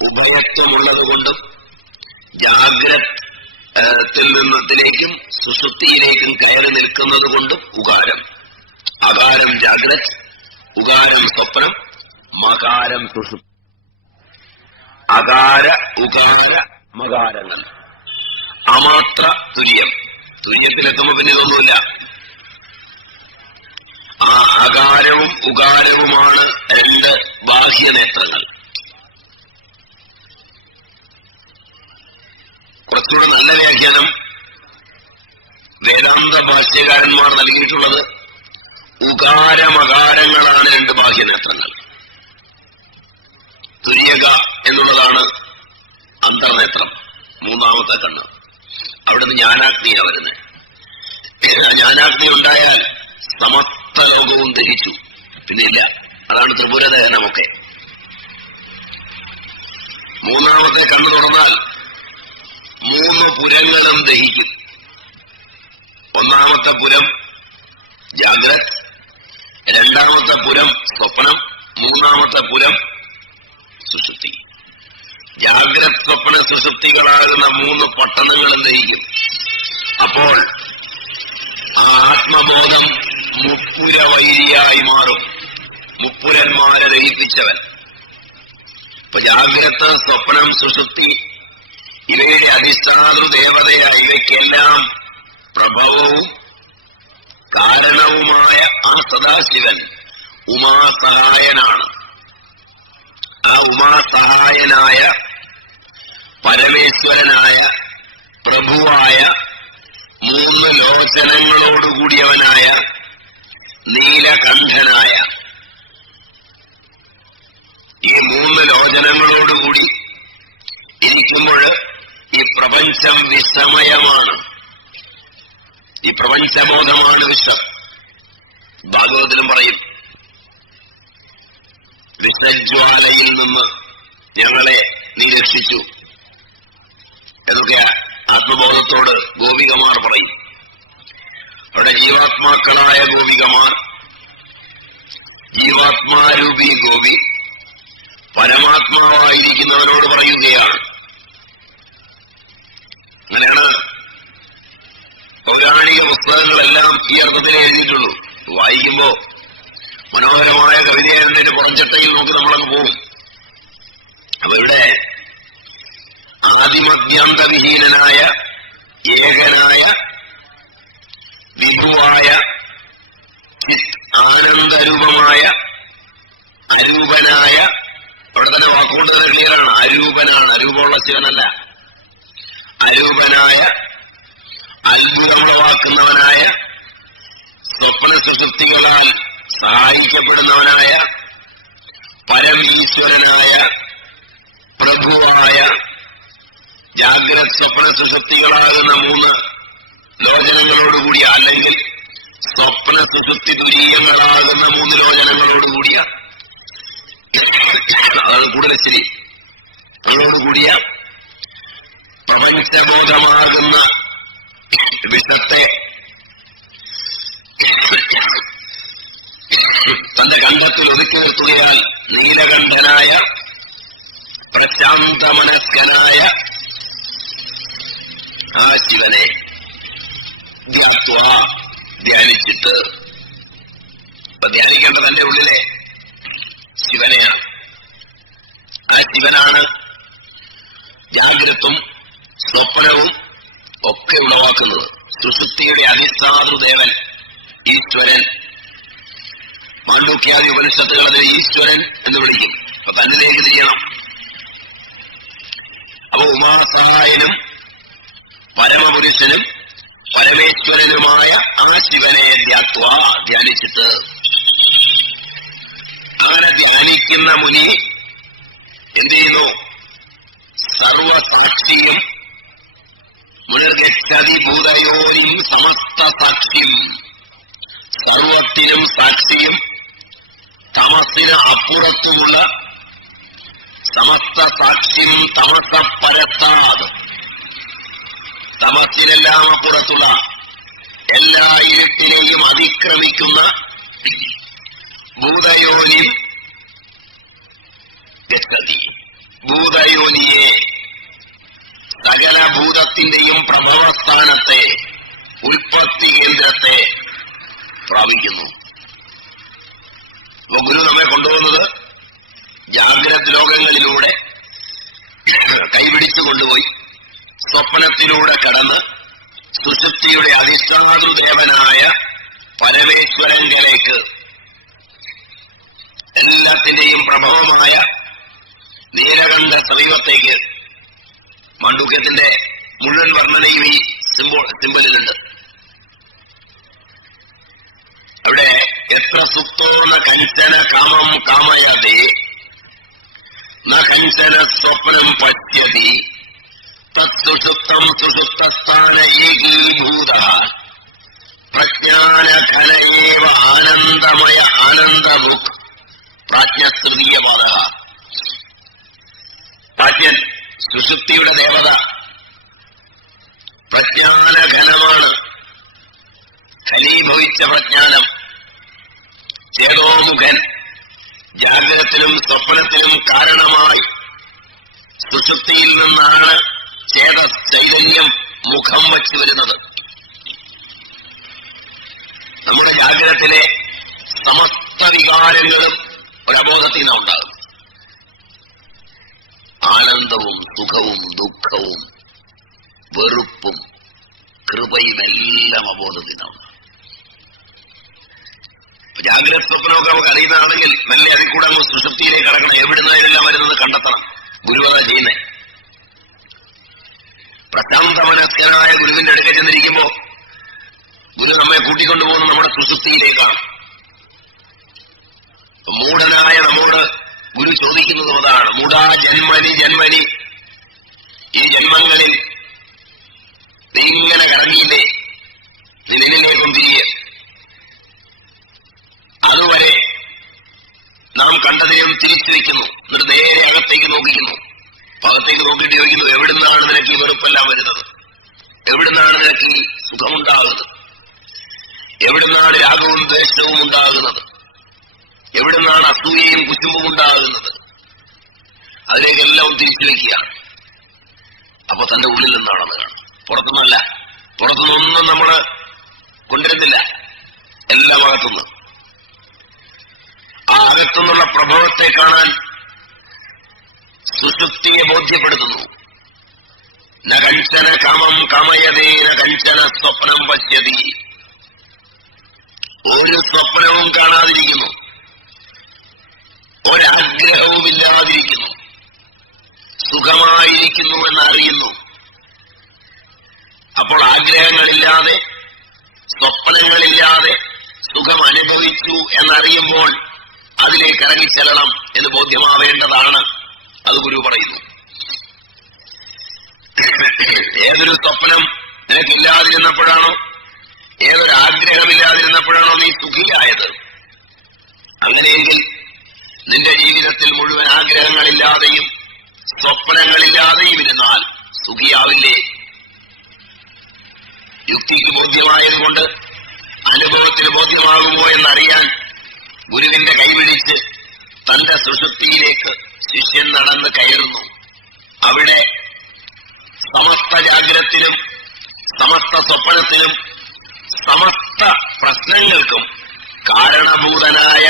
ഉഭയത്വമുള്ളതുകൊണ്ടും ജാഗ്രത്തിൽ നിന്നതിലേക്കും സുഷുപ്തിയിലേക്കും കയറി നിൽക്കുന്നത് കൊണ്ടും ഉകാരം. അകാരം ജാഗ്രത്, ഉകാരം സ്വപ്നം, മകാരം സുഷുപ്തി. അകാര ഉകാര മകാരങ്ങൾ അമാത്ര തുര്യം. തുര്യത്തിലെത്തുമ്പോ പിന്നെ ഇതൊന്നുമില്ല. ആ അകാരവും ഉകാരവുമാണ് രണ്ട് ബാഹ്യനേത്രങ്ങൾ. കുറച്ചുകൂടെ നല്ല വ്യാഖ്യാനം വേദാന്ത ഭാഷ്യകാരന്മാർ നൽകിയിട്ടുള്ളത് ഉകാരമകാരങ്ങളാണ് രണ്ട് ബാഹ്യനേത്രങ്ങൾ. തുര്യക എന്നുള്ളതാണ് അന്തർനേത്രം, മൂന്നാമത്തെ കണ്ണ്. അവിടുന്ന് ജ്ഞാനാഗ്നിയാണ് വരുന്നത്. ജ്ഞാനാഗ്നി ഉണ്ടായാൽ സമസ്ത ലോകവും ധരിച്ചു, പിന്നെ ഇല്ല. അതാണ് ത്രിപുരദഹനമൊക്കെ. മൂന്നാമത്തെ കണ്ണ് തുറന്നാൽ 3 പുരങ്ങളും ദഹിക്കും. ഒന്നാമത്തെ പുരം ജാഗ്രത്, രണ്ടാമത്തെ പുരം സ്വപ്നം, മൂന്നാമത്തെ പുരം സുഷുപ്തി. ജാഗ്രത് സ്വപ്ന സുഷുപ്തികളാകുന്ന 3 പട്ടണങ്ങളും ദഹിക്കും. അപ്പോൾ ആ ആത്മബോധം മുപ്പുരവൈരിയായി മാറും. മുപ്പുരന്മാരെ ദഹിപ്പിച്ചവൻ. ഇപ്പൊ ജാഗ്രത, സ്വപ്നം, സുഷുപ്തി ഇവയുടെ അധിഷ്ഠാതൃ ദേവതയായ ഇവയ്ക്കെല്ലാം പ്രഭവവും കാരണവുമായ ആ സദാശിവൻ ഉമാസഹായനാണ്. ആ ഉമാസഹായനായ പരമേശ്വരനായ പ്രഭുവായ 3 ലോചനങ്ങളോടുകൂടിയവനായ നീലകണ്ഠനായ ഈ 3 ലോചനങ്ങളോടുകൂടി ഇരിക്കുമ്പോൾ ഈ പ്രപഞ്ചം വിസ്മയമാണ്. ഈ പ്രപഞ്ചബോധമാണ് വിശ്വം. ഭാഗവതത്തിലും പറയും, വിഷ്ണജ്വാലയിൽ നിന്ന് ഞങ്ങളെ നീ രക്ഷിച്ചു എന്നൊക്കെ ആത്മബോധത്തോട് ഗോപികമാർ പറയും. അവിടെ ജീവാത്മാക്കളായ ഗോപികമാർ, ജീവാത്മാരൂപി ഗോപി പരമാത്മാവായിരിക്കുന്നവനോട് പറയുകയാണ്. അങ്ങനെയാണ് പൗരാണിക പുസ്തകങ്ങളെല്ലാം ഈ അർത്ഥത്തിലേ എഴുതിയിട്ടുള്ളൂ. വായിക്കുമ്പോ മനോഹരമായ കവിതയായതിന്റെ പുറംചട്ടയിൽ നോക്കി നമ്മളങ്ങ് പോകും. അപ്പൊ ഇവിടെ ആദിമദ്യാന്തവിഹീനനായ ഏകനായ വിഭുവായ ആനന്ദരൂപമായ അരൂപനായ, അവിടെ തന്നെ വാക്കുകൊണ്ട് തന്നെ ക്ലിയറാണ്, അരൂപനാണ്. അരൂപമുള്ള ശിവനല്ല. അരൂപനായ, അത്ഭുതമുളവാക്കുന്നവനായ, സ്വപ്ന സുഷുപ്തികളാൽ സഹായിക്കപ്പെടുന്നവനായ, പരമീശ്വരനായ, പ്രഭുവായ, ജാഗ്രത് സ്വപ്ന സുഷുപ്തികളാകുന്ന 3 ലോചനങ്ങളോടുകൂടിയ, അല്ലെങ്കിൽ സ്വപ്ന സുഷുപ്തി തുരീയങ്ങളാകുന്ന 3 ലോചനങ്ങളോടുകൂടിയ, അതാണ് കൂടുതൽ ശരി, അതോടുകൂടിയ പ്രപഞ്ചബോധമാകുന്ന വിഷത്തെ തന്റെ കണ്ഠത്തിൽ ഒതുക്കി നിർത്തുകയാൽ നീലകണ്ഠനായ പ്രശാന്തമനസ്കനായ ആ ശിവനെ ധ്യാനിച്ചിട്ട്, ഇപ്പൊ ധ്യാനിക്കേണ്ടത് തന്റെ ഉള്ളിലെ ശിവനെയാണ്. ആ ശിവനാണ് ജാഗ്രതും സ്വപ്നവും ഒക്കെ ഉളവാക്കുന്നത്. സുഷുപ്തിയുടെ അധിഷ്ഠാതൃദേവൻ ഈശ്വരൻ. മാണ്ഡൂക്യാദി ഉപനിഷത്തുകൾ അതിനെ ഈശ്വരൻ എന്ന് വിളിക്കും. അപ്പൊ തന്നിലേക്ക് ചെയ്യണം. അപ്പൊ ഉമാസഹായനും പരമപുരുഷനും പരമേശ്വരനുമായ ആ ശിവനെ ധ്യാനിച്ചിട്ട്, അങ്ങനെ ധ്യാനിക്കുന്ന മുനി എന്ത് ചെയ്യുന്നു? സർവസാക്ഷിയും മുനിർഗച്ഛതി ഭൂതയോനിം സമസ്ത സാക്ഷിയും, സർവത്തിനും സാക്ഷിയും തമസ്സിന് അപ്പുറത്തുമുള്ള സമസ്ത സാക്ഷിയും തമസ പരത്താത്, തമസ്സിനെല്ലാം അപ്പുറത്തുള്ള എല്ലാ ഇരുട്ടിനെയും അതിക്രമിക്കുന്ന ഭൂതയോനിം ഗച്ഛതി, ഭൂതയോ സർവഭൂതത്തിന്റെയും പ്രഭവസ്ഥാനത്തെ, ഉൽപ്പത്തി കേന്ദ്രത്തെ പ്രാപിക്കുന്നു. അപ്പൊ ഗുരു നമ്മെ കൊണ്ടുപോകുന്നത് ജാഗ്രത ലോകങ്ങളിലൂടെ കൈപിടിച്ചു കൊണ്ടുപോയി സ്വപ്നത്തിലൂടെ കടന്ന് സുഷുപ്തിയുടെ അധിഷ്ഠാതൃദേവനായ പരമേശ്വരങ്കലേക്ക്, എല്ലാത്തിന്റെയും പ്രഭവമായ നീലകണ്ഠ സമീപത്തേക്ക്. മാണ്ഡൂക്യത്തിന്റെ മുഴുവൻ വർണ്ണനയും ഈ സിമ്പലിലുണ്ട്. അവിടെ എത്ര സുപ്തോന്ന കഞ്ചന കാമം കാമയതി ന കഞ്ചന സ്വപ്നം പശ്യതി തത്സുഷുപ്തം സുഷുപ്തസ്ഥാന ഏകീഭൂത പ്രജ്ഞാനഘനയേവ ആനന്ദമയ ആനന്ദമുഖ് പ്രാജ്ഞതൃതീയപാദ. പ്രാജ്ഞൻ സുഷുപ്തിയുടെ ദേവത പ്രജ്ഞാനഘനമാണ്, ഘനീഭവിച്ച പ്രജ്ഞാനം. ചേതോമുഖൻ, ജാഗ്രതത്തിലും സ്വപ്നത്തിലും കാരണമായി സുഷുപ്തിയിൽ നിന്നാണ് ചൈതന്യം മുഖം വച്ചു വരുന്നത്. നമ്മുടെ ജാഗ്രതത്തിലെ സമസ്ത വികാരങ്ങളും ഒരബോധത്തിൽ നിന്നാണ് ഉണ്ടാകും. ആനന്ദവും സുഖവും ദുഃഖവും വെറുപ്പും കൃപയുമെല്ലാം അബോധത്തിൽ നിന്നാണ്. ജാഗ്രത സ്വപ്നമൊക്കെ നമുക്ക് അറിയുന്നതാണെങ്കിൽ മെല്ലെ അതിൽ കൂടെ അങ്ങ് സുഷുപ്തിയിലേക്ക് കടക്കണം. എവിടുന്നതിനെല്ലാം വരുന്നത് കണ്ടെത്തണം. ഗുരുവത ചെയ്യുന്നേ. പ്രശാന്ത മനസ്കനായ ഗുരുവിന്റെ അടുക്ക ചെന്നിരിക്കുമ്പോ ഗുരു നമ്മെ കൂട്ടിക്കൊണ്ടുപോകുന്ന നമ്മുടെ സുഷുപ്തിയിലേക്കാണ്. മൂഢനായ നമ്മോട് ഗുരു ചോദിക്കുന്നത് അതാണ്. മൂഢാ ജന്മനി ജന്മനി, ഈ ജന്മങ്ങളിൽ നീ ഇങ്ങനെ കറങ്ങിയില്ലേ, നിന്നിലേക്കും തിരികെ. അതുവരെ നാം കണ്ടതിനും തിരിച്ചു വയ്ക്കുന്നു. എന്നിട്ട് നേരെ അകത്തേക്ക് നോക്കിക്കുന്നു. അകത്തേക്ക് നോക്കിയിട്ട് ചോദിക്കുന്നു, എവിടുന്നാണ് നിനക്ക് ഈ വെറുപ്പെല്ലാം വരുന്നത്? എവിടുന്നാണ് നിനക്ക് ഈ സുഖമുണ്ടാകുന്നത്? എവിടുന്നാണ് രാഗവും ദ്വേഷവും ഉണ്ടാകുന്നത്? എവിടുന്നാണ് അസൂയയും കുശുമ്പും ഉണ്ടാകുന്നത്? അതിലേക്കെല്ലാം തിരിച്ചു വയ്ക്കുകയാണ്. അപ്പൊ തന്റെ ഉള്ളിൽ നിന്നാണെന്ന് കാണും. പുറത്തുനിന്നല്ല. പുറത്തുനിന്നൊന്നും നമ്മൾ കൊണ്ടുവരുന്നില്ല, എല്ലാം അകത്തുനിന്ന്. ആ അകത്തുനിന്നുള്ള പ്രഭവത്തെ കാണാൻ സുഷുപ്തിയെ ബോധ്യപ്പെടുത്തുന്നു. ന കഞ്ചന കാമം കാമയതേ ന കഞ്ചന സ്വപ്നം പശ്യതി. ഒരു സ്വപ്നവും കാണാതിരിക്കുന്നു, ഒരാഗ്രഹവുമില്ലാതിരിക്കുന്നു, സുഖമായിരിക്കുന്നു എന്നറിയുന്നു. അപ്പോൾ ആഗ്രഹങ്ങളില്ലാതെ സ്വപ്നങ്ങളില്ലാതെ സുഖം അനുഭവിച്ചു എന്നറിയുമ്പോൾ അതിലേക്ക് ഇറങ്ങിച്ചെല്ലണം എന്ന് ബോധ്യമാവേണ്ടതാണ്. അത് ഗുരു പറയുന്നു. ഏതൊരു സ്വപ്നം നിനക്കില്ലാതിരുന്നപ്പോഴാണോ, ഏതൊരു ആഗ്രഹമില്ലാതിരുന്നപ്പോഴാണോ നീ സുഖിയായത്? അങ്ങനെയെങ്കിൽ നിന്റെ ജീവിതത്തിൽ മുഴുവൻ ആഗ്രഹങ്ങളില്ലാതെയും സ്വപ്നങ്ങളില്ലാതെയും ഇരുന്നാൽ സുഖിയാവില്ലേ? യുക്തിക്ക് ബോധ്യമായതുകൊണ്ട് അനുഭവത്തിന് ബോധ്യമാകുമോ എന്നറിയാൻ ഗുരുവിന്റെ കൈപിടിച്ച് തന്റെ സുഷുപ്തിയിലേക്ക് ശിഷ്യൻ നടന്ന് കയറുന്നു. അവിടെ സമസ്ത ജാഗ്രതത്തിലും സമസ്ത സ്വപ്നത്തിലും സമസ്ത പ്രശ്നങ്ങൾക്കും കാരണഭൂതനായ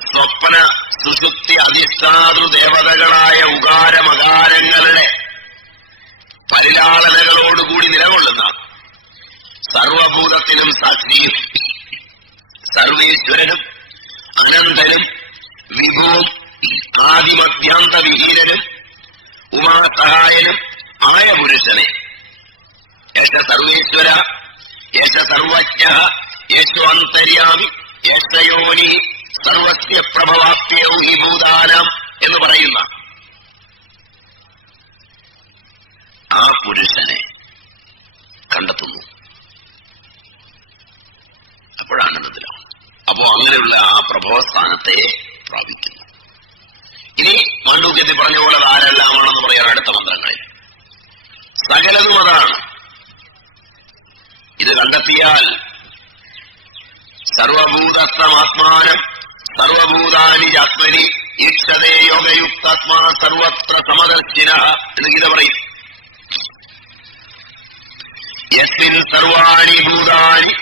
സ്വപ്ന സുഷുപ്തി അധിഷ്ഠാതൃ ദേവതകളായ ഉകാരമകാരങ്ങളുടെ പരിലാളനകളോടുകൂടി നിലകൊള്ളുന്ന സർവഭൂതത്തിനും സാക്ഷിയും സർവേശ്വരനും അനന്തനും വിഭുവും ആദിമധ്യാന്ത വിഹീനനും ഉമാസഹായനും ആയ പുരുഷനെ യേശ സർവേശ്വര, യേശ സർവജ്ഞ, യേശു അന്തര്യാമി, യേശയോനി സർവസ്യ പ്രഭവാപ്യൗ ഹി ഭൂതാനാം എന്ന് പറയുന്ന ആ പുരുഷനെ കണ്ടെത്തുന്നു. അപ്പോഴാനന്ദത്തിലാണ്. അപ്പോ അങ്ങനെയുള്ള ആ പ്രഭവസ്ഥാനത്തെ പ്രാപിക്കുന്നു. ഇനി മാണ്ഡൂക്യത്തിൽ പറഞ്ഞ പോലെ ആരെല്ലാമാണെന്ന് പറയാൻ അടുത്ത മന്ത്രങ്ങളിൽ സകലതും അതാണ്. ഇത് കണ്ടെത്തിയാൽ സർവഭൂതസ്ഥമാത്മാനം സർവഭൂതാനി ആത്മനി ഈക്ഷതേ യോഗയുക്താത്മാ സർവത്ര സമദർശിന എന്ന് ഗീത പറയും. യസ്മിൻ സർവാണി ഭൂതാനി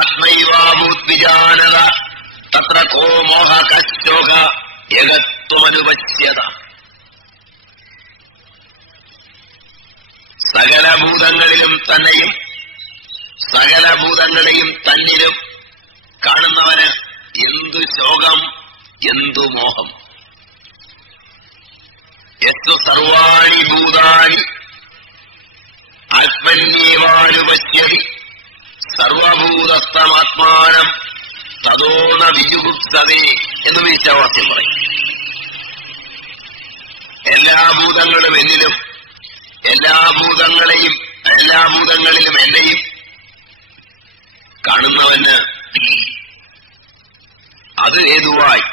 ആത്മൈവാഭൂത്വിജാനത തത്ര കോ മോഹ കശോക യഗത്വമനുപശ്യത. സകലഭൂതങ്ങളിലും തന്നെയും സകലഭൂതങ്ങളെയും തന്നിലും കാണുന്നവന് എന്തു ശോകം, എന്തു മോഹം. യസ്തു സർവാണി ഭൂതാനി ആത്മന്യേവാനുപശ്യതി സർവഭൂതസ്ഥമാത്മാനം തതോന വിജുഗുപ്സതേ എന്ന് വീഴ്ചവാക്യം പറയും. എല്ലാ ഭൂതങ്ങളും എന്നിലും എല്ലാ ഭൂതങ്ങളിലും എന്നെയും കാണുന്നവന് അത് ഹേതുവായി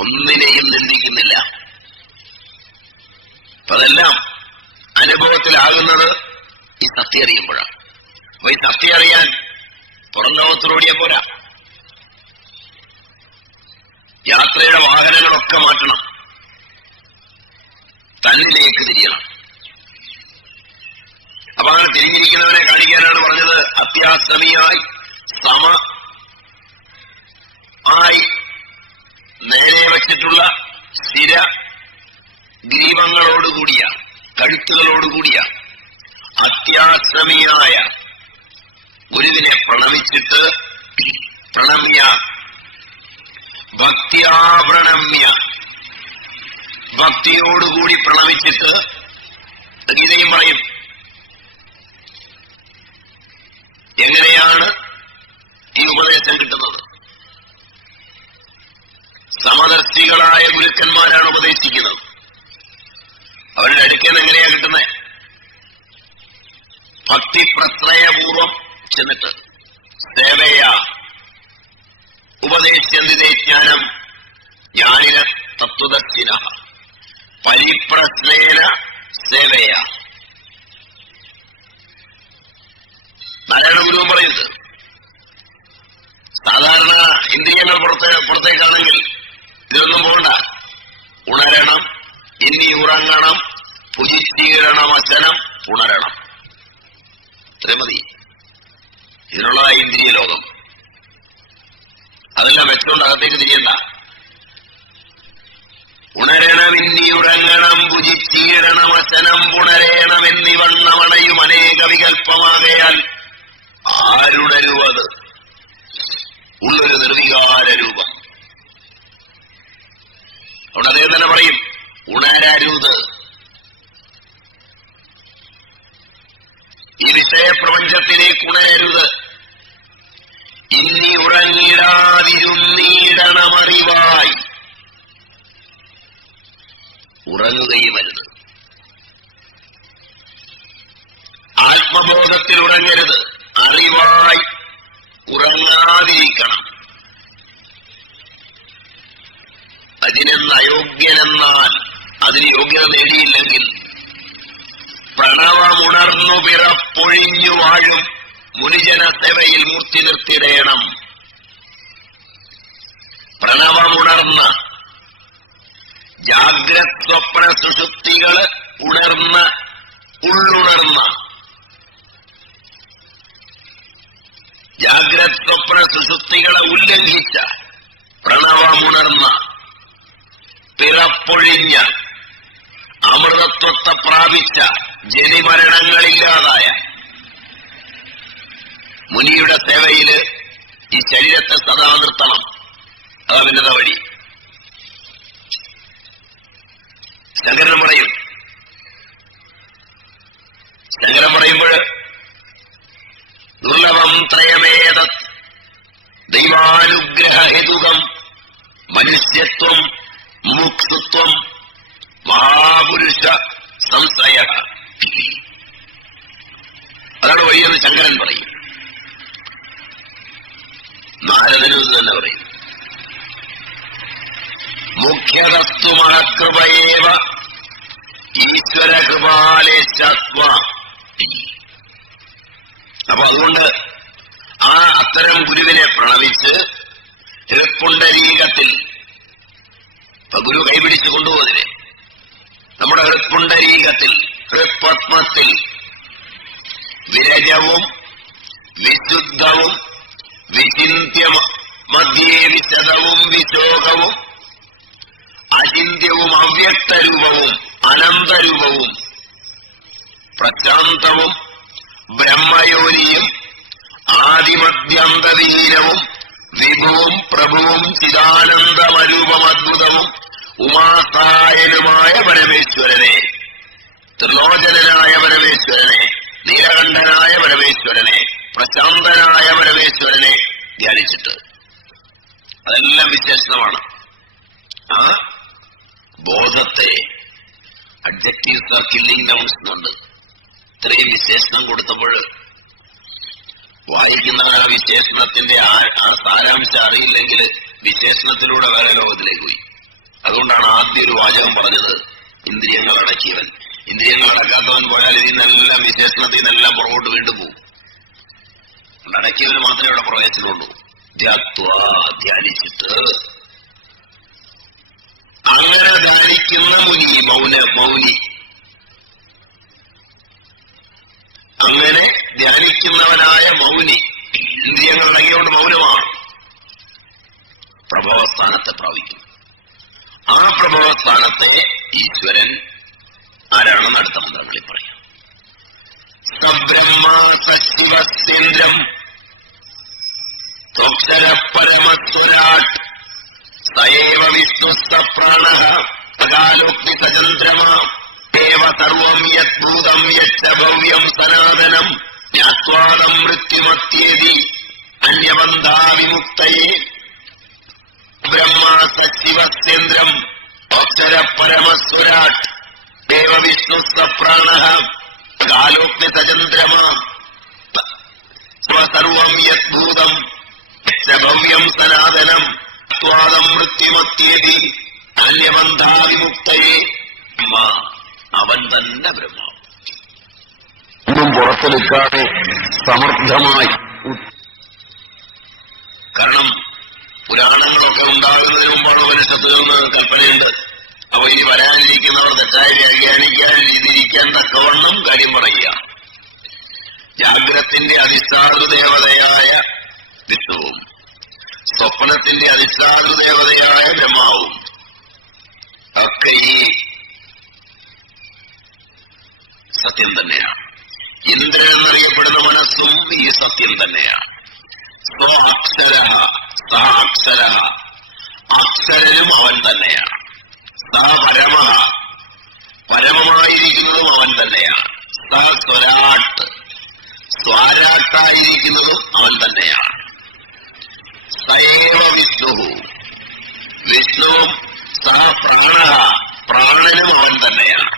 ഒന്നിനെയും നിന്ദിക്കുന്നില്ല. അതെല്ലാം അനുഭവത്തിലാകുന്നത് ഈ സത്യം അറിയുമ്പോഴാണ്. അപ്പൊ ഈ സത്യം അറിയാൻ പുറം ലോകത്തിലൂടിയാൽ പോരാ, യാത്രയുടെ വാഹനങ്ങളൊക്കെ മാറ്റണം, തന്നിലേക്ക് തിരിയണം. അപ്പൊ അങ്ങനെ തിരിഞ്ഞിരിക്കുന്നവരെ കാണിക്കാനാണ് പറഞ്ഞത്. അത്യാസമിയായി ആയി നേരെ വച്ചിട്ടുള്ള സ്ഥിര ഗ്രീവങ്ങളോടുകൂടിയ കഴുത്തുകളോടുകൂടിയ അത്യാശ്രമിയായ ഗുരുവിനെ പ്രണമിച്ചിട്ട് പ്രണമ്യ ഭക്തിയാപ്രണമ്യ ഭക്തിയോടുകൂടി പ്രണമിച്ചിട്ട് ഗീതയും പറയും എങ്ങനെയാണ് ഈ ഉപദേശം കിട്ടുന്നത്. സമദർശികളായ ഗുരുക്കന്മാരാണ് ഉപദേശിക്കുന്നത്. അവരുടെ അടുക്കൽ എങ്ങനെയാ കിട്ടുന്നത്? ഭക്തിപ്രത്രയപൂർവം ചെന്നിട്ട് സേവയ ഉപദേശന്തിതേ ജ്ഞാനം ജ്ഞാനിന തത്വദർശിന പരിപ്രശ്നേന സേവയ. നാരായണ ഗുരുവും പറയുന്നത് സാധാരണ ഇന്ദ്രിയങ്ങൾ പുറത്തേക്കാണെങ്കിൽ ഇതൊന്നും പോകണ്ട, ഉണരണം, ഇനി ഉറങ്ങണം, പുജിഷ്ടീകരണം, വചനം, ഉണരണം, ഇത്രയും മതി. ഇതിനുള്ളതായി ഇന്ദ്രിയ ലോകം. അതെല്ലാം വെച്ചുകൊണ്ട് അകത്തേക്ക് തിരിയണ്ട. ഉണരണം, ഇനി ഉറങ്ങണം, പുജിഷ്ടീകരണം, വചനം, പുണരേണം എന്നിവണ്ണമണയും അനേക വികല്പമാകയാൽ ആരുണരുവത് ഉള്ളൊരു നിർവികാര രൂപം. അവിടെ അദ്ദേഹം തന്നെ പറയും ഉണരരുത്. ഈ വിഷയപ്രപഞ്ചത്തിലേക്ക് ഉണരരുത്. ഇനി ഉറങ്ങിടാതിരുന്നീടണമറിവായി ഉറങ്ങുകയുമരുത്. ആത്മബോധത്തിൽ ഉറങ്ങരുത്, അറിവായി ഉറങ്ങാതിരിക്കണം. അതിനെന്ന് അയോഗ്യനെന്നാൽ അതിന് യോഗ്യത നേടിയില്ലെങ്കിൽ പ്രണവമുണർന്നു പിറപ്പൊഴിഞ്ഞു വാഴും മുനിജന സേവയിൽ മൂർത്തി നിർത്തിടേണം. പ്രണവമുണർന്ന ജാഗ്രത് സ്വപ്ന സുഷുപ്തികള് ഉള്ളുണർന്ന ജാഗ്രത് സ്വപ്ന സുഷുപ്തികളെ ഉല്ലംഘിച്ച പ്രണവമുണർന്ന പിറപ്പൊഴിഞ്ഞ അമൃതത്വത്തെ പ്രാപിച്ച ജനിമരണങ്ങളില്ലാതായ മുനിയുടെ സേവയില് ഈ ശരീരത്തെ സദാ നിർത്തണം. അതാ ഭിന്നത വഴി. ശങ്കരൻ പറയുമ്പോൾ ദുർലഭം ത്രയമേതത് ദൈവാനുഗ്രഹേതുകം മനുഷ്യത്വം മുക്തത്വം മഹാപുരുഷ സംശയ. അതാണ് വലിയൊരു ശങ്കരൻ പറയും. നാരദനും ഇത് തന്നെ പറയും. മുഖ്യതസ്തു മഹകൃപയേവ ഈശ്വരകൃപാലേശാത്മ. അപ്പൊ അതുകൊണ്ട് ആ അത്തരം ഗുരുവിനെ പ്രണവിച്ച് ഹൃത്പുണ്ഡരീകത്തിൽ, ഇപ്പൊ ഗുരു കൈപിടിച്ചു കൊണ്ടുപോകുന്നതിന് നമ്മുടെ ഹൃത്പുണ്ഡരീകത്തിൽ ഹൃത്പത്മത്തിൽ തേജവും വിശുദ്ധവും വിചിന്യ മധ്യേ വിശദവും വിശോകവും അചിന്യവും അവ്യക്തരൂപവും അനന്തരൂപവും പ്രശാന്തവും ബ്രഹ്മയോനിയും ആദിമദ്യന്തവിഹീനവും വിഭുവും പ്രഭുവും ചിദാനന്ദമരൂപമദ്ഭുതവും ഉമാസഹായനുമായ പരമേശ്വരനെ, ത്രിലോചനായ പരമേശ്വരനെ, നീലകണ്ഠനായ പരമേശ്വരനെ, പ്രശാന്തനായ പരമേശ്വരനെ ധ്യാനിച്ചിട്ട്, അതെല്ലാം വിശേഷണമാണ്. ആ ബോധത്തെ അഡ്ജക്റ്റീവ്സ് ആർ കില്ലിംഗ് നൗൺസ് എന്നുണ്ട്. ഇത്രയും വിശേഷണം കൊടുത്തപ്പോൾ വായിക്കുന്നവർ ആ വിശേഷണത്തിന്റെ ആ സാരാംശം അറിയില്ലെങ്കിൽ വിശേഷണത്തിലൂടെ വേറെ ലോകത്തിലേക്ക് പോയി. അതുകൊണ്ടാണ് ആദ്യം ഒരു വാചകം പറഞ്ഞത്, ഇന്ദ്രിയങ്ങൾ അടക്കിയവൻ. ഇന്ദ്രിയങ്ങൾ അടക്കാത്തവൻ പോയാൽ ഇതിനെല്ലാം വിശേഷണത്തിൽ നിന്നെല്ലാം പുറകോട്ട് വീണ്ടും പോകും. അടക്കിയവന് മാത്രമേ ഇവിടെ പ്രവേശനമുള്ളൂ. ധ്യാനിച്ചിട്ട് അങ്ങനെ ധ്യാനിക്കുന്ന മൗനി, അങ്ങനെ ധ്യാനിക്കുന്നവനായ മൗനി, ഇന്ദ്രിയങ്ങൾ അടങ്ങിയോണ്ട് മൗനമാണ്, പ്രഭവസ്ഥാനത്തെ പ്രാപിക്കും. ആ പ്രഭവസ്ഥാനത്തെ ഈശ്വരൻ ആരാണെന്ന് അടുത്ത മന്ത്രങ്ങളിൽ പറയാം. സബ്രഹ്മ സശിവസേന്ദ്രം ത്വക്ഷരപരമസ്വരാട് സയേവ വിഷ്ണു സപ്രാണ അകാലോക്തി സചന്ദ്രമ േവ സർവം യദ്ഭൂതം യച്ച ഭവ്യം സനാതനം ജ്ഞാത്വാദം മൃത്യുമത്യേതി അന്യബന്ധാവിമുക്തയേ ബ്രഹ്മ സശിവസേന്ദ്രം അക്ഷരപരമസ്വരാട് ദേവ വിഷ്ണു സപ്രാണ കാലോക്തി സചന്ദ്രമ സ്വസർവം യദ്ഭൂതം ഭവ്യം സനാതനം ത്വാദം മൃത്യുമത്യേതി അന്യബന്ധാവിമുക്തയേ. അവൻ തന്നെ ബ്രഹ്മാവ്. ഒന്നും പുറത്തെടുക്കാതെ സമർത്ഥമായി. കാരണം പുരാണങ്ങളൊക്കെ ഉണ്ടാകുന്നതിന് മുമ്പാണ് ഉപനിഷത്തുകളിൽ നിന്ന് കൽപ്പനയുണ്ട്. അപ്പൊ ഇനി വരാനിരിക്കുന്നവർ തെറ്റായി വ്യാഖ്യാനിക്കാതിരിക്കാൻ തക്കവണ്ണം കാര്യം പറയുക. ജാഗ്രത്തിന്റെ അധിഷ്ഠാതൃദേവതയായ വിഷ്ണുവും സ്വപ്നത്തിന്റെ അധിഷ്ഠാതൃദേവതയായ ബ്രഹ്മാവും ഒക്കെ ഈ സത്യം തന്നെയാണ്. ഇന്ദ്രൻ എന്നറിയപ്പെടുന്ന മനസ്സും ഈ സത്യം തന്നെയാണ്. അക്ഷരനും അവൻ തന്നെയാണ്. പരമമായിരിക്കുന്നതും അവൻ തന്നെയാണ്. സ്വാരാട്ടായിരിക്കുന്നതും അവൻ തന്നെയാണ്. സയേവ വിഷ്ണുവും പ്രാണനും അവൻ തന്നെയാണ്.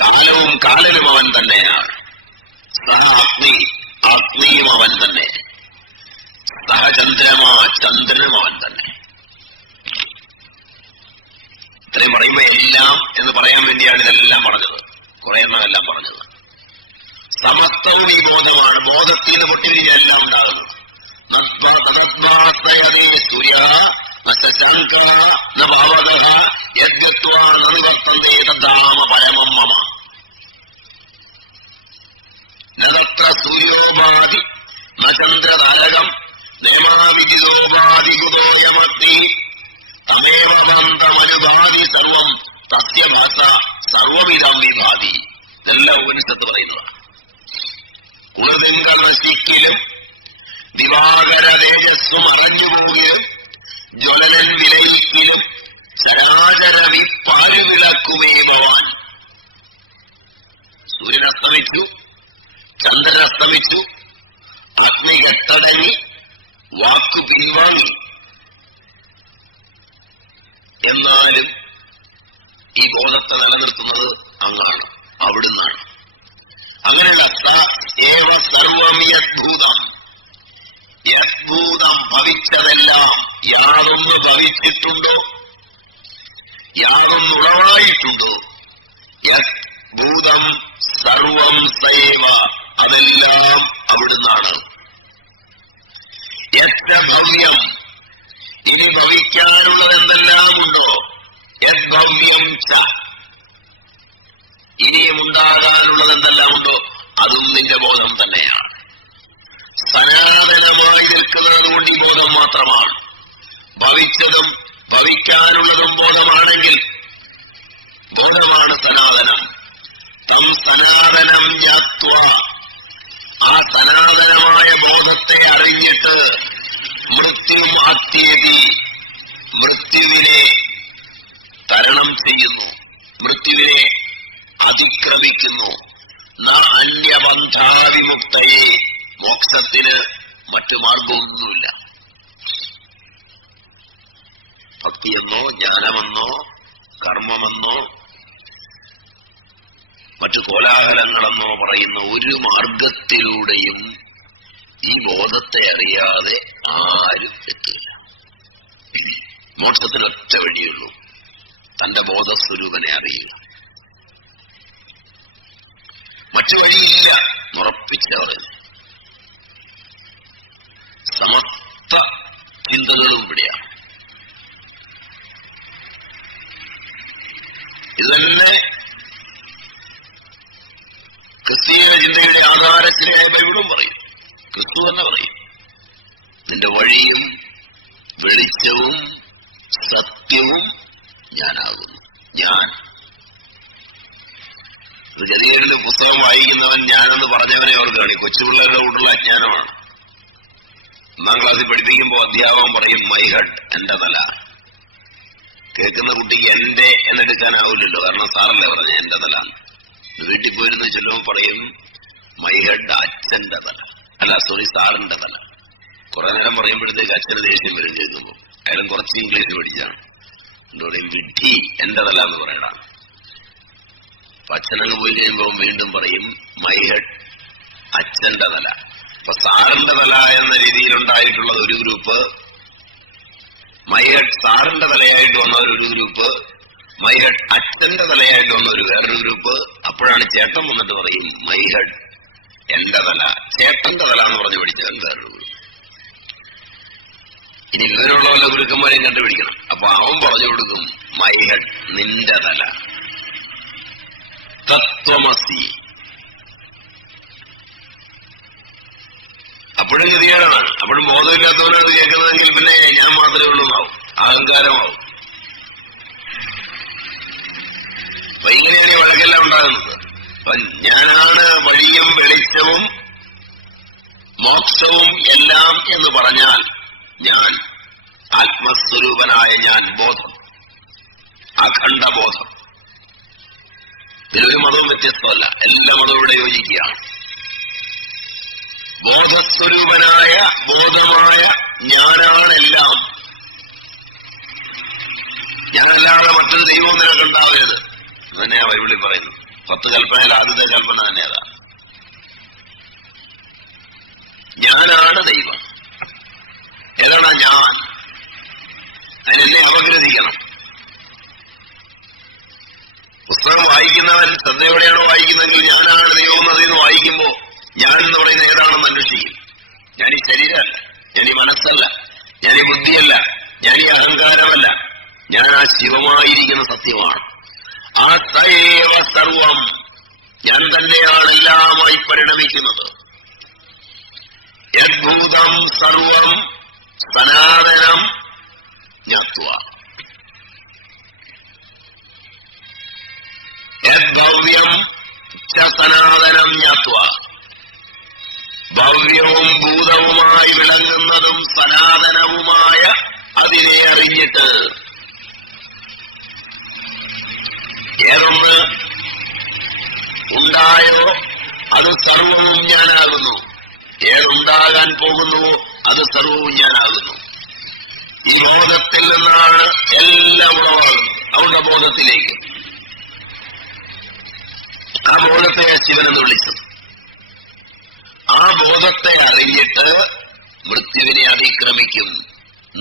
കാലവും കാലനും അവൻ തന്നെയാണ്. ആത്മീയും അവൻ തന്നെ. ചന്ദ്രനും അവൻ തന്നെ. ഇത്രയും പറയുമ്പോ എല്ലാം എന്ന് പറയാൻ വേണ്ടിയാണ് ഇതെല്ലാം പറഞ്ഞത്. കുറെ എണ്ണമെല്ലാം പറഞ്ഞത്. സമസ്തവും ഈ ബോധമാണ്. ബോധത്തിൽ നിന്ന് പൊട്ടിരിക്കെല്ലാം ഉണ്ടാകുന്നു. സൂര്യ യദ്ഗത്വാനിവർത്തന്തേതാമ പരമം മമ നത്ര സൂര്യോപാധി ചന്ദ്രതാരകം നിയമാവിദിതോപാധികുതോയമഗ്നി തമേവ ബന്ധമനുഭാതി സർവം സത്യഭാഷ സർവമിതം വിഭാതി. ഇതെല്ലാം ഉപനിഷത്ത് പറയുന്നതാണ്. കുളിർതിങ്ക നശിക്കലും ദിവാകര തേജസ്സും അറിഞ്ഞുപോകലും ജ്വലനൻ വിലയിക്കലും ചരാചരവി പാലുവിളക്കുമേ ഭവാൻ. സൂര്യനസ്തമിച്ചു, ചന്ദ്രനസ്തമിച്ചു, അഗ്നി കെട്ടടങ്ങി, വാക്കു പിൻവാങ്ങി. എന്നാലും ഈ ബോധത്തെ നിലനിർത്തുന്നത് അങ്ങാണ്, അവിടുന്നാണ്. അങ്ങനെയുള്ള സർവം യദ്ഭൂതം, യദ്ഭൂതം ഭവിച്ചതെല്ലാം യാതൊന്ന് ഭവിച്ചിട്ടുണ്ടോ, യാതൊന്ന് ഉളവായിട്ടുണ്ടോ, യദ്ഭൂതം സർവം സൈവ, അതെല്ലാം അവിടുന്നാണ്. യദ്ഭവ്യം, ഇനി ഭവിക്കാനുള്ളത് എന്തെല്ലാം ഉണ്ടോ, യദ്ഭവ്യം ച, ഇനിയും ഉണ്ടാകാനുള്ളത് എന്തെല്ലാം ഉണ്ടോ അതും നിന്റെ ബോധം തന്നെയാണ്. സനാതനമായി നിൽക്കുന്നത് കൊണ്ട് ഈ ബോധം മാത്രമാണ്. ഭവിച്ചതും ഭവിക്കാനുള്ളതും ബോധമാണെങ്കിൽ ബോധമാണ് സനാതനം. തം സനാതനം ജ്ഞാത്വ, ആ സനാതനമായ ബോധത്തെ അറിഞ്ഞിട്ട് മൃത്യു ആത്യേതി, മൃത്യുവിനെ തരണം ചെയ്യുന്നു, മൃത്യുവിനെ അതിക്രമിക്കുന്നു. ന അന്യബന്ധാവിമുക്തയെ, മോക്ഷത്തിന് മറ്റു മാർഗമൊന്നുമില്ല. ഭക്തിയെന്നോ ജ്ഞാനമെന്നോ കർമ്മമെന്നോ മറ്റു കോലാഹലങ്ങളെന്നോ പറയുന്ന ഒരു മാർഗത്തിലൂടെയും ഈ ബോധത്തെ അറിയാതെ ആരും എത്തില്ല. മോക്ഷത്തിന് ഒറ്റ വഴിയുള്ളൂ, തന്റെ ബോധസ്വരൂപനെ അറിയുക. മറ്റു വഴിയില്ല ഉറപ്പിച്ചവർ. സമസ്ത ചിന്തകളും ഇവിടെയാണ്. ഇതന്നെ ക്രിസ്തീയ ചിന്തയുടെ ആധാരത്തിലായ ബൈബിളും പറയും, ക്രിസ്തു തന്നെ പറയും, നിന്റെ വഴിയും വെളിച്ചവും സത്യവും ഞാനാകുന്നു. ഞാൻ ഗതികേടിന്റെ പുസ്തകം വായിക്കുന്നവൻ ഞാനെന്ന് പറഞ്ഞവനെ ഓർക്കുകയാണ്. കൊച്ചുപിള്ളേരുടെ കൂട്ടുള്ള അജ്ഞാനമാണ്. 1ാം ക്ലാസ്സിൽ പഠിപ്പിക്കുമ്പോൾ അധ്യാപകൻ പറയും മൈ ഹെഡ്, എന്റെ തല. കേൾക്കുന്ന കുട്ടിക്ക് എന്റെ എന്നെടുക്കാനാവില്ലല്ലോ, കാരണം സാറല്ലേ പറഞ്ഞ എന്റെ തല. വീട്ടിൽ പോയിരുന്ന ചെല്ലുമ്പോൾ പറയും മൈ ഹെഡ്, അച്ഛന്റെ തല, അല്ല സോറി സാറിന്റെ തല. കുറെ നേരം പറയുമ്പോഴത്തേക്ക് അച്ഛന് ദേഷ്യം വരും കേൾക്കുമ്പോൾ. അയാളും കുറച്ച് ഇംഗ്ലീഷ് പഠിച്ചാണ്. എന്തോടെയും വിഡ്ഢി, എന്റെ തല എന്ന് പറയണം. അപ്പൊ അച്ഛനങ്ങ് പോയി കഴിയുമ്പോൾ വീണ്ടും പറയും മൈ ഹെഡ്, അച്ഛന്റെ തല. അപ്പൊ സാറിന്റെ തല എന്ന രീതിയിലുണ്ടായിട്ടുള്ളത് ഒരു ഗ്രൂപ്പ്, മൈ ഹെഡ് സാറിന്റെ തലയായിട്ട് വന്നവരൊരു ഗ്രൂപ്പ്, മൈ ഹെഡ് അച്ഛന്റെ തലയായിട്ട് വന്നവർ വേറൊരു ഗ്രൂപ്പ്. അപ്പോഴാണ് ചേട്ടൻ വന്നിട്ട് പറയും മൈ ഹെഡ്, എന്റെ തല, ചേട്ടന്റെ തല എന്ന് പറഞ്ഞു പിടിച്ചവൻ വേറൊരു ഗ്രൂപ്പ്. ഇനി വിവരമുള്ള വല്ല ഗുരുക്കന്മാരെയും കണ്ടുപിടിക്കണം. അപ്പൊ അവൻ പറഞ്ഞു കൊടുക്കും മൈ ഹെഡ്, നിന്റെ തല. തത്വമസി. അപ്പോഴും ഗതികേടാണ്. അപ്പോഴും ബോധമില്ലാത്തവനാണ് കേൾക്കുന്നതെങ്കിൽ പിന്നെ ഞാൻ മാത്രമേ ഉള്ളൂ എന്നാവും, അഹങ്കാരമാവും. അപ്പൊ ഇങ്ങനെയാണ് വഴക്കെല്ലാം ഉണ്ടാകുന്നത്. അപ്പൊ ഞാനാണ് വഴിയും വെളിച്ചവും മോക്ഷവും എല്ലാം എന്ന് പറഞ്ഞാൽ ഞാൻ ആത്മസ്വരൂപനായ ഞാൻ, ബോധം, അഖണ്ഡബോധം. ഇതിലൊരു മതവും വ്യത്യസ്തമല്ല, എല്ലാ മതവും ഇവിടെ യോജിക്കുകയാണ്. ബോധസ്വരൂപനായ ബോധമായ ഞാനാണെല്ലാം. ഞാനല്ലാതെ മറ്റൊരു ദൈവം നിനക്കുണ്ടാവരുത് തന്നെയാ ബൈബിളിൽ പറയുന്നു. 10 കൽപ്പനയിൽ ആദ്യത്തെ കൽപ്പന തന്നെ അതാ, ഞാനാണ് ദൈവം. ഏതാണ് ഞാൻ? അതിനെന്നെ അപഗ്രഥിക്കണം. പുസ്തകം വായിക്കുന്നവൻ ശ്രദ്ധയോടെയാണോ വായിക്കുന്നതെങ്കിൽ ഞാനാണ് ദൈവം അതിൽ വായിക്കുമ്പോ ഞാൻ എന്ന് പറയുന്നത് ഏതാണെന്ന് അന്വേഷിക്കും. ഞാൻ ഈ ശരീരമല്ല, ഞാൻ ഈ മനസ്സല്ല, ഞാൻ ഈ ബുദ്ധിയല്ല, ഞാൻ ഈ അഹങ്കാരമല്ല, ഞാൻ ആ ശിവമായിരിക്കുന്ന സത്യമാണ്. ആ തയേവ സർവം, ഞാൻ തന്നെയാണ് എല്ലാമായി പരിണമിക്കുന്നത്. യദ്ഭൂതം സർവം സനാതനം ജ്ഞാത്വ, യദ്ഭവ്യം ച സനാതനം ജ്ഞാത്വ, ഭവ്യവും ഭൂതവുമായി വിളങ്ങുന്നതും സനാതനവുമായ അതിനെ അറിഞ്ഞിട്ട് ഏതൊന്ന് ഉണ്ടായോ അത് സർവവും ഞാനാകുന്നു, ഏതുണ്ടാകാൻ പോകുന്നുവോ അത് സർവവും ഞാനാകുന്നു. ഈ ബോധത്തിൽ നിന്നാണ് എല്ലാം ഉളവാകുന്നത്. അവരുടെ ബോധത്തിലേക്ക്, ആ ബോധത്തെ ശിവനെന്ന് വിളിച്ചു. ആ ബോധത്തെ അറിഞ്ഞിട്ട് മൃത്യുവിനെ അതിക്രമിക്കും.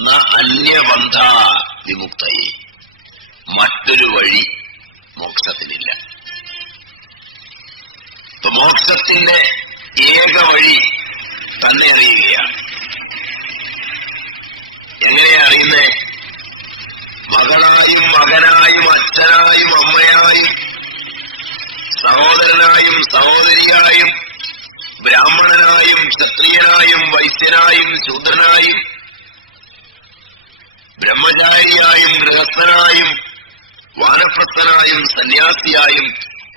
ന അന്യബന്ധ വിമുക്തയെ, മറ്റൊരു വഴി മോക്ഷത്തിനില്ല. ഇപ്പൊ മോക്ഷത്തിന്റെ ഏക വഴി തന്നെ അറിയുകയാണ്. എങ്ങനെയാ അറിയുന്നേ? മകളായും മകനായും അച്ഛനായും അമ്മയായും സഹോദരനായും സഹോദരിയായും ബ്രാഹ്മണനായും ക്ഷത്രിയനായും വൈശ്യനായും ശൂദ്രനായും ബ്രഹ്മചാരിയായും ഗൃഹസ്ഥനായും വാനപ്രസ്ഥനായും സന്യാസിയായും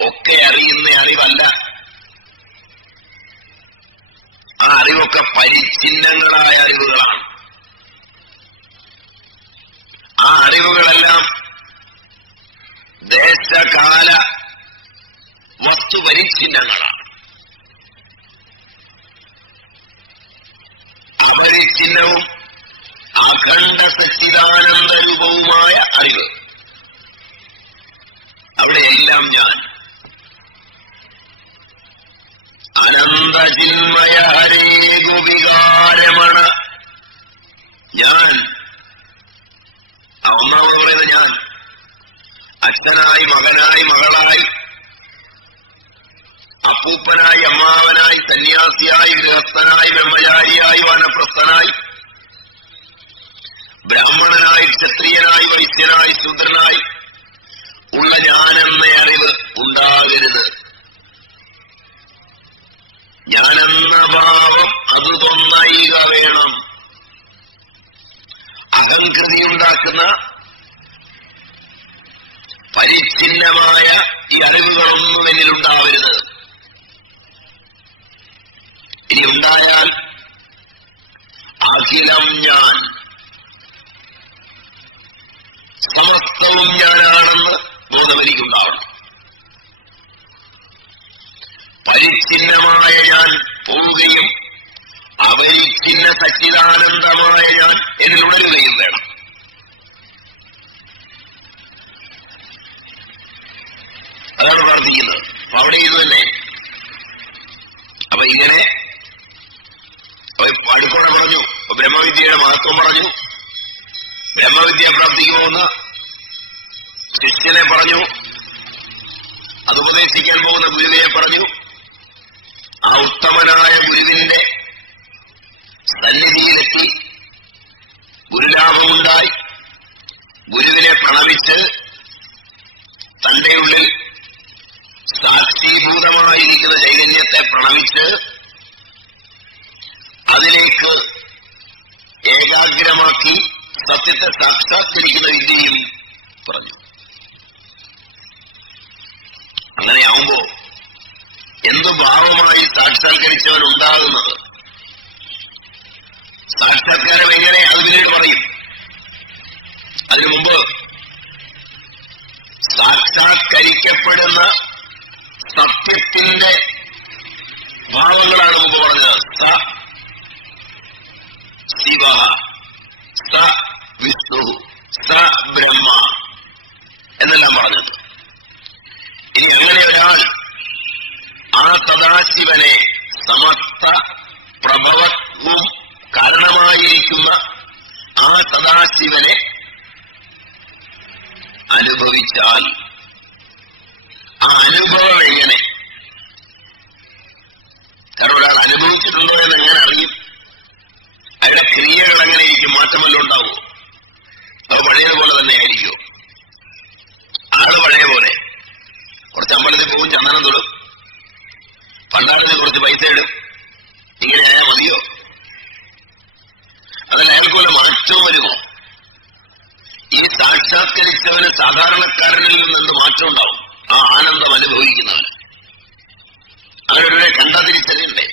ഒക്കെ അറിയുന്ന അറിവല്ല. ആ അറിവൊക്കെ പരിച്ഛിന്നങ്ങളായ അറിവുകളാണ്. ആ അറിവുകളെല്ലാം ദേശകാല വസ്തുപരിച്ഛിന്നങ്ങളാണ്. അപരിച്ഛിന്നവും അഖണ്ഡ സച്ചിദാനന്ദ രൂപവുമായ അറിവ്. അവിടെയെല്ലാം ഞാൻ അനന്തചിന്മയ ഹരേ ഗോപികാരമണ. ഞാൻ ഒന്നാമത് പറയുന്നത് ഞാൻ അച്ഛനായി മകനായി മകളായി അപ്പൂപ്പനായി അമ്മാവനായി സന്യാസിയായി ഗൃഹസ്ഥനായി ബ്രഹ്മചാരിയായി വാനപ്രസ്ഥനായി ബ്രാഹ്മണനായി ക്ഷത്രിയനായി വൈശ്യനായി ശൂദ്രനായി ഉള്ള ഞാനെന്ന അറിവ് ഉണ്ടാകരുത്. ഞാനെന്ന ഭാവം അത് തൊന്നയിക വേണം. അഹംകൃതിയുണ്ടാക്കുന്ന പരിച്ഛിന്നമായ ഈ അറിവുകളൊന്നും എന്നിലുണ്ടാവരുത്. ഇനി ഉണ്ടായാൽ അഖിലം ഞാൻ, സമസ്തവും ഞാനാണെന്ന് ബോധം എനിക്കുണ്ടാവണം. പരിച്ഛിന്നമായ ഞാൻ പോവുകയും അപരിച്ഛിന്ന സച്ചിദാനന്ദമായ ഞാൻ എന്നിൽ ഉണരുകയും വേണം. അതാണ് പ്രാർത്ഥിക്കുന്നത്. അവിടെ ഇത് തന്നെ. അപ്പൊ ഇങ്ങനെ അടുക്കോടെ പറഞ്ഞു, ബ്രഹ്മവിദ്യയുടെ മഹത്വം പറഞ്ഞു, ബ്രഹ്മവിദ്യ പ്രാപ്തിക്കുമെന്ന് ശിഷ്യനെ പറഞ്ഞു, അത് ഉപദേശിക്കാൻ പോകുന്ന ഗുരുവിനെ പറഞ്ഞു. ആ ഉത്തമനായ ഗുരുവിന്റെ സന്നിധിയിലെത്തി ഗുരുലാഭമുണ്ടായി ഗുരുവിനെ പ്രണമിച്ച് തന്റെ ഉള്ളിൽ സാക്ഷീഭൂതമായിരിക്കുന്ന ചൈതന്യത്തെ പ്രണമിച്ച് അതിലേക്ക് ഏകാഗ്രമാക്കി സത്യത്തെ സാക്ഷാത്കരിക്കുന്ന വിദ്യയും പറഞ്ഞു. അങ്ങനെയാവുമ്പോ എന്ത് ഭാവമായി സാക്ഷാത്കരിച്ചവൻ ഉണ്ടാകുന്നത്? സാക്ഷാത്കാരം എങ്ങനെ? അത് പിന്നീട് പറയും. അതിനു മുമ്പ് സാക്ഷാത്കരിക്കപ്പെടുന്ന സത്യത്തിന്റെ ഭാവങ്ങളാണ് മുമ്പ് പറഞ്ഞത്. സ ശിവ, സ വിഷ്ണു, സ ബ്രഹ്മ എന്നെല്ലാം പറഞ്ഞത്. ഇനി അങ്ങനെ ഒരാൾ ആ സദാശിവനെ സമസ്ത പ്രഭവവും കാരണമായിരിക്കുന്ന ആ സദാശിവനെ അനുഭവിച്ചാൽ ആ അനുഭവം എങ്ങനെ? കാരണം ഒരാൾ അനുഭവിച്ചിട്ടുണ്ടോ എന്ന് എങ്ങനെ അറിയും? അയാളുടെ ക്രിയകൾ എങ്ങനെയിരിക്കും? മാറ്റമല്ലോ ഉണ്ടാവുമോ? അത് പഴയതുപോലെ തന്നെ ആയിരിക്കുമോ? ആള് പഴയ പോലെ കുറച്ച് അമ്പലത്തിൽ പോകും, ചന്ദനം തൊടും, പണ്ടാരത്തിൽ കുറച്ച് പൈസ ഇടും, ഇങ്ങനെ ആയാൽ മതിയോ? അതിൽ അയാൾക്ക് പോലെ മാറ്റവും വരുമോ? ഈ സാക്ഷാത്കരിച്ചവന് സാധാരണക്കാരനിൽ നിന്ന് എന്ത് മാറ്റം ഉണ്ടാവും? ആ ആനന്ദം അനുഭവിക്കുന്നവന് അവരുടെ കണ്ടതിരിച്ചതിണ്ടേ.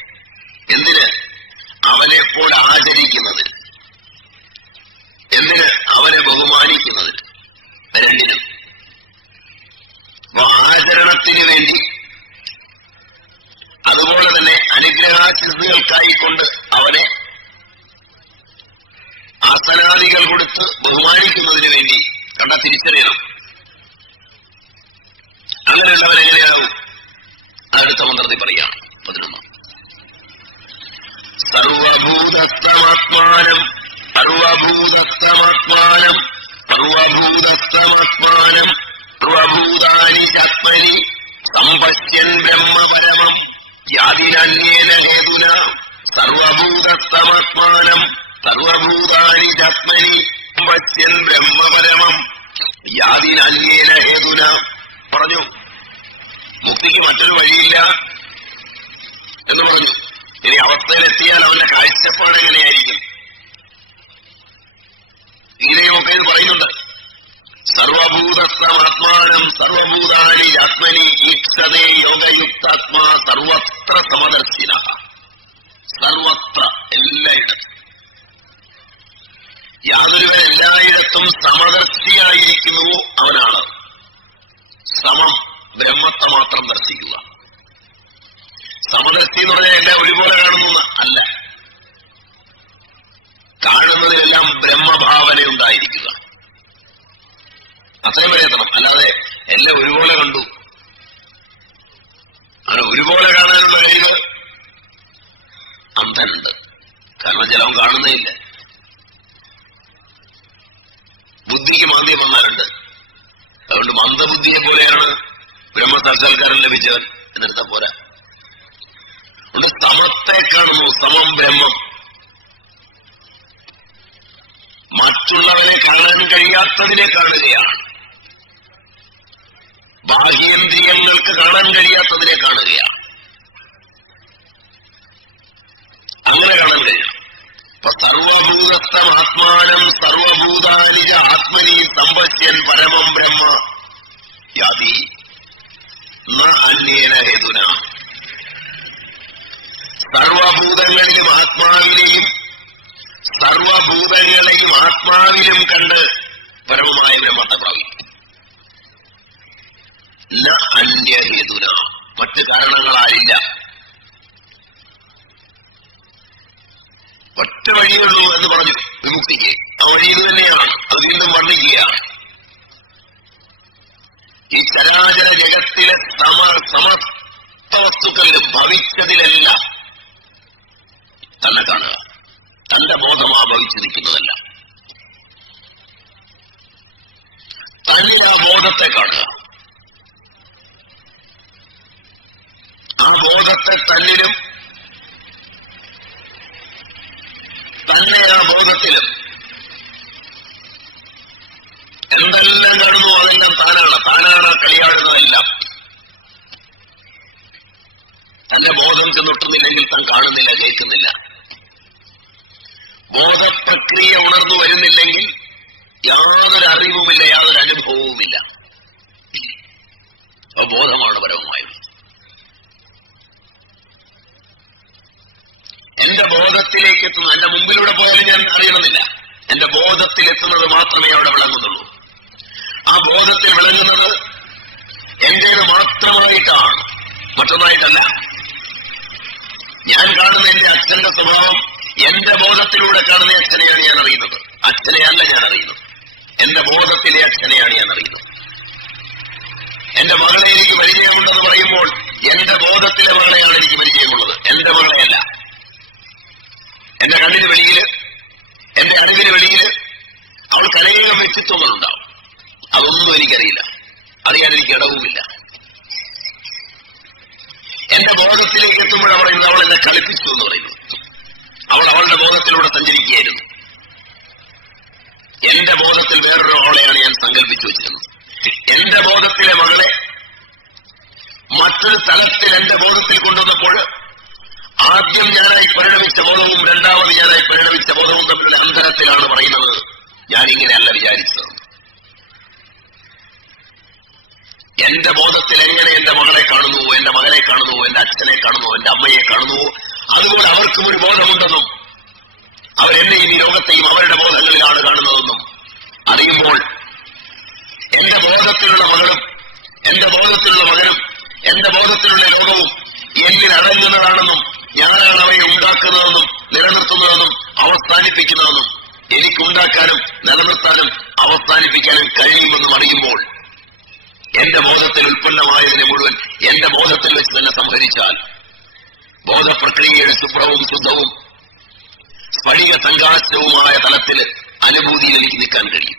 എന്തിന്? അവനെപ്പോൾ ആചരിക്കുന്നതിന്, എന്തിന്? അവനെ ബഹുമാനിക്കുന്നതിന്. രണ്ടിനും. അപ്പൊ ആചരണത്തിന് വേണ്ടി, അതുപോലെ തന്നെ അനുഗ്രഹാശിസുകൾക്കായിക്കൊണ്ട് അവനെ ആസനാദികൾ കൊടുത്ത് ബഹുമാനിക്കുന്നതിന് വേണ്ടി കണ്ട തിരിച്ചറിയണം. അങ്ങനെയുള്ളവരെങ്ങനെയാവും? അടുത്ത മന്ത്രത്തിൽ പറയാം. 11. സർവഭൂതസ്ഥമാത്മാനം സർവഭൂതസ്ഥമാത്മാനം സർവഭൂതസ്ഥമാത്മാനം സർവഭൂതാനി ചാത്മനി സംപശ്യൻ ബ്രഹ്മപരമം യാതിനന്യേന ഹേതുന. സർവഭൂതസ്ഥമാത്മാനം സർവഭൂതാനി ചാത്മനി സംപശ്യൻ ബ്രഹ്മപരമം യാതിനന്യേന ഹേതുന. പറഞ്ഞു, മുക്തി ബുദ്ധിക്ക് മറ്റൊരു വഴിയില്ല എന്ന് പറഞ്ഞു. ഇനി അവസ്ഥയിലെത്തിയാൽ അവന്റെ കാഴ്ചപ്പാട് എങ്ങനെയായിരിക്കും? ഇങ്ങനെയുമൊക്കെ ഇത് പറയുന്നുണ്ട്. സർവഭൂതസ്ഥമാത്മാനം സർവഭൂതാനി ആത്മനി ഈക്ഷതേ യോഗയുക്താത്മാ സർവത്ര സമദർശിന. സർവത്ര, എല്ലായിടത്തും, യാതൊരുവൻ എല്ലായിടത്തും സമദർശിയായിരിക്കുന്നുവോ അവനാണ്. സമം, ബ്രഹ്മത്തെ മാത്രം ദർശിക്കുക. സമദർശി എന്ന് പറഞ്ഞാൽ എല്ലാം ഒരുപോലെ കാണുന്ന അല്ല, കാണുന്നതിലെല്ലാം ബ്രഹ്മഭാവന ഉണ്ടായിരിക്കുക. അത്രയും വരെ എത്തണം. അല്ലാതെ എല്ലാം ഒരുപോലെ കണ്ടു, അങ്ങനെ ഒരുപോലെ കാണാനുള്ള കഴിവ് അന്ധനുണ്ട്. കാരണം ചിലവൻ കാണുന്നേ ഇല്ല. ബുദ്ധിക്ക് മാന്ദ്യം വന്നാലുണ്ട്. അതുകൊണ്ട് മന്ദബുദ്ധിയെ പോലെയാണ് ബ്രഹ്മസാക്ഷാത്കാരം ലഭിച്ചവൻ എന്നെടുത്ത പോരാ. അതുകൊണ്ട് സമത്തെ കാണുന്നു, സമം ബ്രഹ്മം. മറ്റുള്ളവരെ കാണാൻ കഴിയാത്തതിനെ കാണുകയാണ്. ബാഹ്യേന്ദ്രിയങ്ങൾക്ക് കാണാൻ കഴിയാത്തതിനെ കാണുകയാണ്. അങ്ങനെ കാണാൻ കഴിയും. അപ്പൊ സർവഭൂതസ്ഥം ആത്മാനം സർവഭൂതാനിജ ആത്മനി സംപശ്യൻ പരമം ബ്രഹ്മ യാതി ന അന്യേന ഹേതുന. സർവഭൂതങ്ങളിലും ആത്മാവിലും കണ്ട് പരമമായ ബ്രഹ്മത്തെ പ്രാപിക്കും. ന അന്യഹേതുന, മറ്റ് കാരണങ്ങളായില്ല. ഒറ്റ വഴിയുള്ളൂ എന്ന് പറഞ്ഞു വിമുക്തിക്ക്. ആ വഴി ഇത് തന്നെയാണ്. അത് വീണ്ടും വർണ്ണിക്കുകയാണ്. ഈ ചരാചര ജഗത്തിലെ സമസ്ത വസ്തുക്കളിലും ഭവിച്ചതിലെല്ലാം തന്നെ കാണുക. തന്റെ ബോധമാ ഭവിച്ചിരിക്കുന്നതല്ല. തന്നിൽ ആ ബോധത്തെ കാണുക. ആ ബോധത്തെ തന്നിലും തന്നെ ആ ബോധത്തിലും എന്തെല്ലാം കാണുന്നു അതെല്ലാം താനാണ് കളിയാടുന്നതെല്ലാം. തന്റെ ബോധം ചെന്നൊട്ടുന്നില്ലെങ്കിൽ താൻ കാണുന്നില്ല, കേൾക്കുന്നില്ല. ബോധപ്രക്രിയ ഉണർന്നു വരുന്നില്ലെങ്കിൽ യാതൊരു അറിവുമില്ല, യാതൊരു അനുഭവവുമില്ല. അപ്പൊ ബോധമാണ് പരമമായത്. എന്റെ ബോധത്തിലേക്ക് എത്തുന്ന, എന്റെ മുമ്പിലൂടെ പോയാലും ഞാൻ അറിയണമെന്നില്ല. എന്റെ ബോധത്തിലെത്തുന്നത് മാത്രമേ അവിടെ വിളങ്ങുന്നുള്ളൂ. ആ ബോധത്തിൽ വിളങ്ങുന്നത് എന്റേത് മാത്രമായിട്ടാണ്, മറ്റൊന്നായിട്ടല്ല. ഞാൻ കാണുന്ന എന്റെ അച്ഛന്റെ സ്വഭാവം എന്റെ ബോധത്തിലൂടെ കാണുന്ന അച്ഛനെയാണ് ഞാൻ അറിയുന്നത്. അച്ഛനെയല്ല ഞാൻ അറിയുന്നത്, എന്റെ ബോധത്തിലെ അച്ഛനെയാണ് ഞാൻ അറിയുന്നത്. എന്റെ മകളെ എനിക്ക് പരിചയമുണ്ടെന്ന് പറയുമ്പോൾ എന്റെ ബോധത്തിലെ മകളെയാണ് എനിക്ക് പരിചയമുള്ളത്, എന്റെ മകളെയല്ല. എന്റെ കണ്ണിന് വെളിയില്, എന്റെ അറിവിന് വെളിയില് അവൾക്ക് അനേകം വ്യക്തിത്വങ്ങളുണ്ടാവും. അതൊന്നും എനിക്കറിയില്ല, അറിയാൻ എനിക്ക് ഇടവുമില്ല. എന്റെ ബോധത്തിലേക്ക് എത്തുമ്പോഴാണ് പറയുന്നത് അവൾ എന്നെ കളിപ്പിച്ചു എന്ന് പറയുന്നു. അവൾ അവളുടെ ബോധത്തിലൂടെ സഞ്ചരിക്കുകയായിരുന്നു. എന്റെ ബോധത്തിൽ വേറൊരു അവളെയാണ് ഞാൻ സങ്കല്പിച്ചു വെച്ചിരുന്നത്. എന്റെ ബോധത്തിലെ മകളെ മറ്റൊരു തലത്തിൽ എന്റെ ബോധത്തിൽ കൊണ്ടുവന്നപ്പോൾ ആദ്യം ഞാനായി പരിണമിച്ച ബോധവും രണ്ടാമത് ഞാനായി പരിണമിച്ച ബോധവും തമ്മിലുള്ള അന്തരത്തിലാണ് പറയുന്നത് ഞാനിങ്ങനെയല്ല വിചാരിച്ചത്. എന്റെ ബോധത്തിൽ എങ്ങനെ എന്റെ മകളെ കാണുന്നുവോ, എന്റെ മകനെ കാണുന്നുവോ, എന്റെ അച്ഛനെ കാണുന്നുവോ, എന്റെ അമ്മയെ കാണുന്നുവോ, അതുപോലെ അവർക്കും ഒരു ബോധമുണ്ടെന്നും അവരെന്നെയും ഈ ലോകത്തെയും അവരുടെ ബോധങ്ങളിലാണ് കാണുന്നതെന്നും അറിയുമ്പോൾ എന്റെ ബോധത്തിലുള്ള മകളും എന്റെ ബോധത്തിലുള്ള മകനും എന്റെ ബോധത്തിലുള്ള ലോകവും എന്നിൽ അടങ്ങുന്നതാണെന്നും ഞാനാണ് അവയെ ഉണ്ടാക്കുന്നതെന്നും നിലനിർത്തുന്നതെന്നും അവസാനിപ്പിക്കുന്നതെന്നും എനിക്കുണ്ടാക്കാനും നിലനിർത്താനും അവസാനിപ്പിക്കാനും കഴിയുമെന്നും അറിയുമ്പോൾ എന്റെ ബോധത്തിൽ ഉൽപ്പന്നമായതിനെ മുഴുവൻ എന്റെ ബോധത്തിൽ വെച്ച് തന്നെ സംഹരിച്ചാൽ ബോധപ്രക്രിയയുടെ ശുഭ്രവും ശുദ്ധവും സ്ഫടിക സംഘാശവുമായ തലത്തിൽ അനുഭൂതിയിൽ എനിക്ക് നിൽക്കാൻ കഴിയും.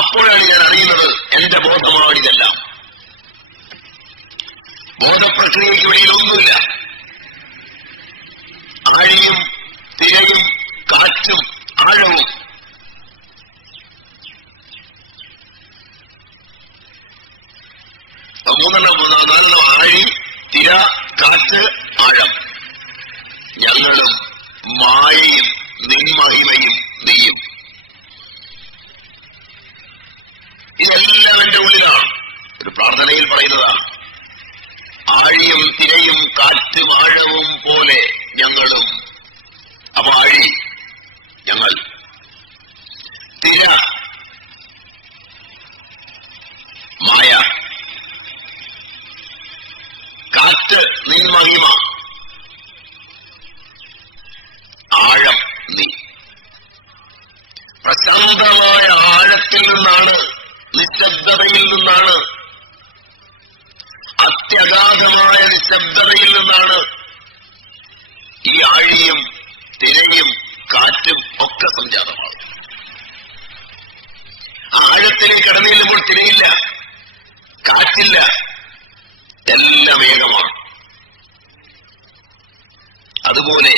അപ്പോഴാണ് ഞാൻ അറിയുന്നത് എന്റെ ബോധമാണിതെല്ലാം. ബോധപ്രക്രിയയ്ക്ക് വെളിയിലൊന്നുമില്ല. ആഴിയും തിരയും കാറ്റും ആഴവും നാലെണ്ണം ആഴി, തിര, കാറ്റ്, ആഴം. ഞങ്ങളും മായയും നിൻമഹിമയും നീയും. ഇതെല്ലാം എന്റെ ഉള്ളിലാണ്. ഒരു പ്രാർത്ഥനയിൽ പറയുന്നതാണ്. ആഴിയും തിരയും കാറ്റും ആഴവും പോലെ ഞങ്ങളും. അപ്പൊ ആഴി ഞങ്ങൾ, തിര മായ, കാറ്റ് നിൻമഹിമ, ആഴം നീ. പ്രശാന്തമായ ആഴത്തിൽ നിന്നാണ്, നിശബ്ദതയിൽ നിന്നാണ്, അത്യഗാധമായ നിശബ്ദതയിൽ നിന്നാണ് ഈ ആഴിയും തിരയും കാറ്റും ഒക്കെ സംജാതമാണ്. ആഴത്തിലേക്ക് കടന്നു ചെല്ലുമ്പോൾ തിരയില്ല, കാറ്റില്ല, എല്ലാം ഏകമാണ്. അതുപോലെ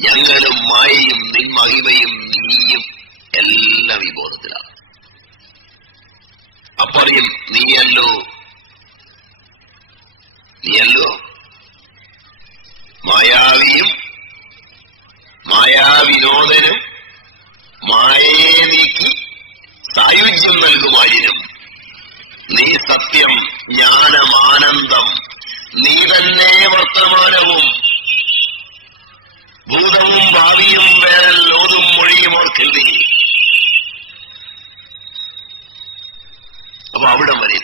ഞങ്ങളും മായയും നിൻമഹിമയും നീയും എല്ലാം ഈ ബോധത്തിലാണ്. അപ്പറിയും നീയല്ലോ മായാവിയും മായാവിനോദനും മായയെ നീക്കി സായുജ്യം നൽകുമായിരും. നീ സത്യം, ജ്ഞാനം, ആനന്ദം, നീ തന്നെ വർത്തമാനവും ഭൂതവും ഭാവിയും വേറെ ലോതും മൊഴിയും ഓർക്കരുതി. അപ്പൊ അവിടെ വരെ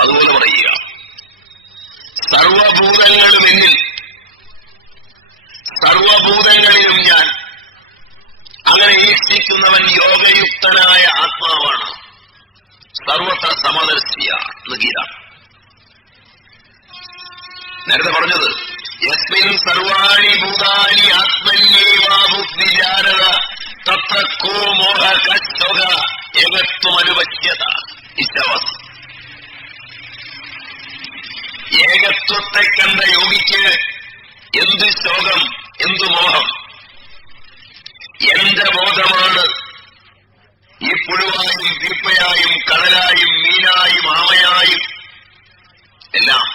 അതുപോലെ പറയുക, സർവഭൂതങ്ങളും എന്നിൽ, സർവഭൂതങ്ങളിലും ഞാൻ. അങ്ങനെ ഈക്ഷിക്കുന്നവൻ യോഗയുക്തനായ ആത്മാവാണ്, സർവത്ര സമദർശിയ. ഗീത നേരത്തെ പറഞ്ഞത്, യസ്മിൻ സർവാണി ഭൂതാനി ആത്മന്യേവാ ബുദ്ധിജാരത തത്ര കോ മോഹ കശ്ചോക ഏകത്വമനുപശ്യത. ഇശവസ് ഏകത്വത്തെ കണ്ട യോഗിക്ക് എന്ത് ശോകം, എന്തു മോഹം? എന്റെ ബോധമാണ് ഈ പുഴുവായും വീപ്പയായും കടലായും മീനായും ആമയായും എല്ലാം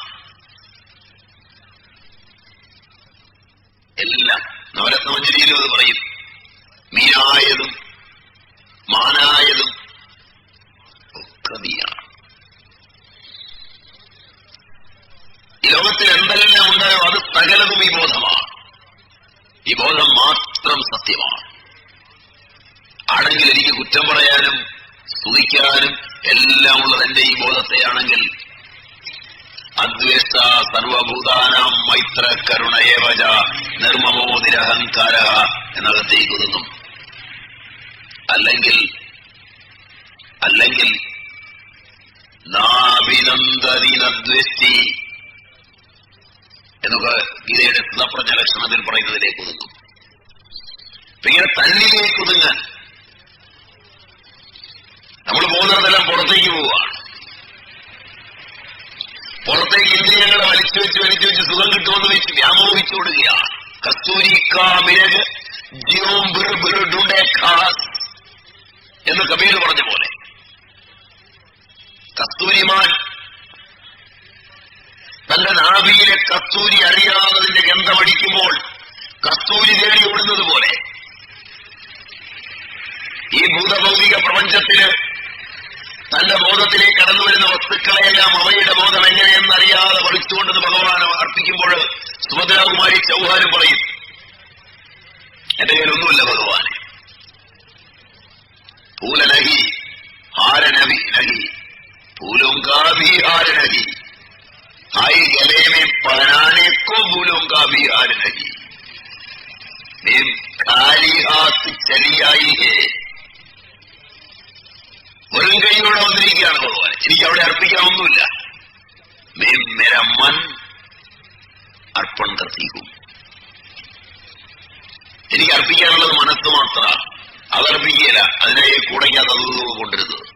നവരത്നമഞ്ജരിയിലും അത് പറയും. മീനായതും മാനായതും ഒക്കെ നീയാണ്. ഈ ലോകത്തിൽ എന്തെല്ലാം ഉണ്ടായോ അത് സകലതും ഈ ബോധമാണ്. ഈ ബോധം മാത്രം സത്യമാണ്. ആണെങ്കിൽ എനിക്ക് കുറ്റം പറയാനും സ്തുതിക്കാനും എല്ലാം ഉള്ളത് എന്റെ ഈ ബോധത്തെയാണെങ്കിൽ, അദ്വേഷ്ട സർവഭൂതാനാം മൈത്ര കരുണയേവച നിർമ്മമോ നിരഹങ്കാര എന്നകത്തേക്ക് ഒതുങ്ങും. അല്ലെങ്കിൽ നാഭിനന്ദതി നദ്വേഷ്ടി എന്നൊക്കെ ഗീതയുടെ സുതപ്രജ്ഞ ലക്ഷണത്തിൽ പറയുന്നതിലേക്ക് ഒതുങ്ങും. ഇങ്ങനെ തന്നിലേക്ക് ഒതുങ്ങാൻ നമ്മൾ പോകുന്നതെല്ലാം പുറത്തേക്ക് പോവുകയാണ്. പുറത്തേക്ക് ഇന്ദ്രിയങ്ങളെ വലിച്ചു വെച്ച് സുഖം കിട്ടുമെന്ന് വെച്ച് വ്യാമോഹിച്ചുകൊടുകയാണ്. കസ്തൂരിക്കാമിരക് ജീവം എന്ന് കബീർ പറഞ്ഞ പോലെ, കസ്തൂരിമാൻ തന്റെ നാഭിയിലെ കസ്തൂരി അറിയാത്തതിന്റെ ഗന്ധമടിക്കുമ്പോൾ കസ്തൂരി തേടി ഓടുന്നത് പോലെ ഈ ഭൂതഭൗതിക പ്രപഞ്ചത്തിന് തന്റെ ബോധത്തിലേക്ക് കടന്നു വരുന്ന വസ്തുക്കളെയെല്ലാം അവയുടെ ബോധം എങ്ങനെയെന്നറിയാതെ പഠിച്ചുകൊണ്ടെന്ന് ഭഗവാൻ അർപ്പിക്കുമ്പോൾ സുഭദ്രാകുമാരി ചൗഹാനും പറയും, എന്റെ കയ്യിലൊന്നുമില്ല ഭഗവാനെ. പൂലനഹി ഹാരനഹി നഹി പൂലോങ്കാഭി ഹാരനഹി ഹായി ഗലേമേ പനാനേക്കോ പൂലോങ്കാഭി ഹാരനഹി ഖാലി ഹാത്ത് ചലിയായി ഹേ. വെറും കൈയോടെ വന്നിരിക്കുകയാണ് ഭഗവാൻ. എനിക്ക് അവിടെ അർപ്പിക്കാനൊന്നുമില്ല. മേര മൻ അർപ്പൺ കർത്തിക്കും. എനിക്ക് അർപ്പിക്കാനുള്ളത് മനസ്സ് മാത്രമാണ്. അതർപ്പിക്കുകയില്ല. അതിനായി കൂടയ്ക്കകത്ത് അത് കൊണ്ടിരുന്നത്.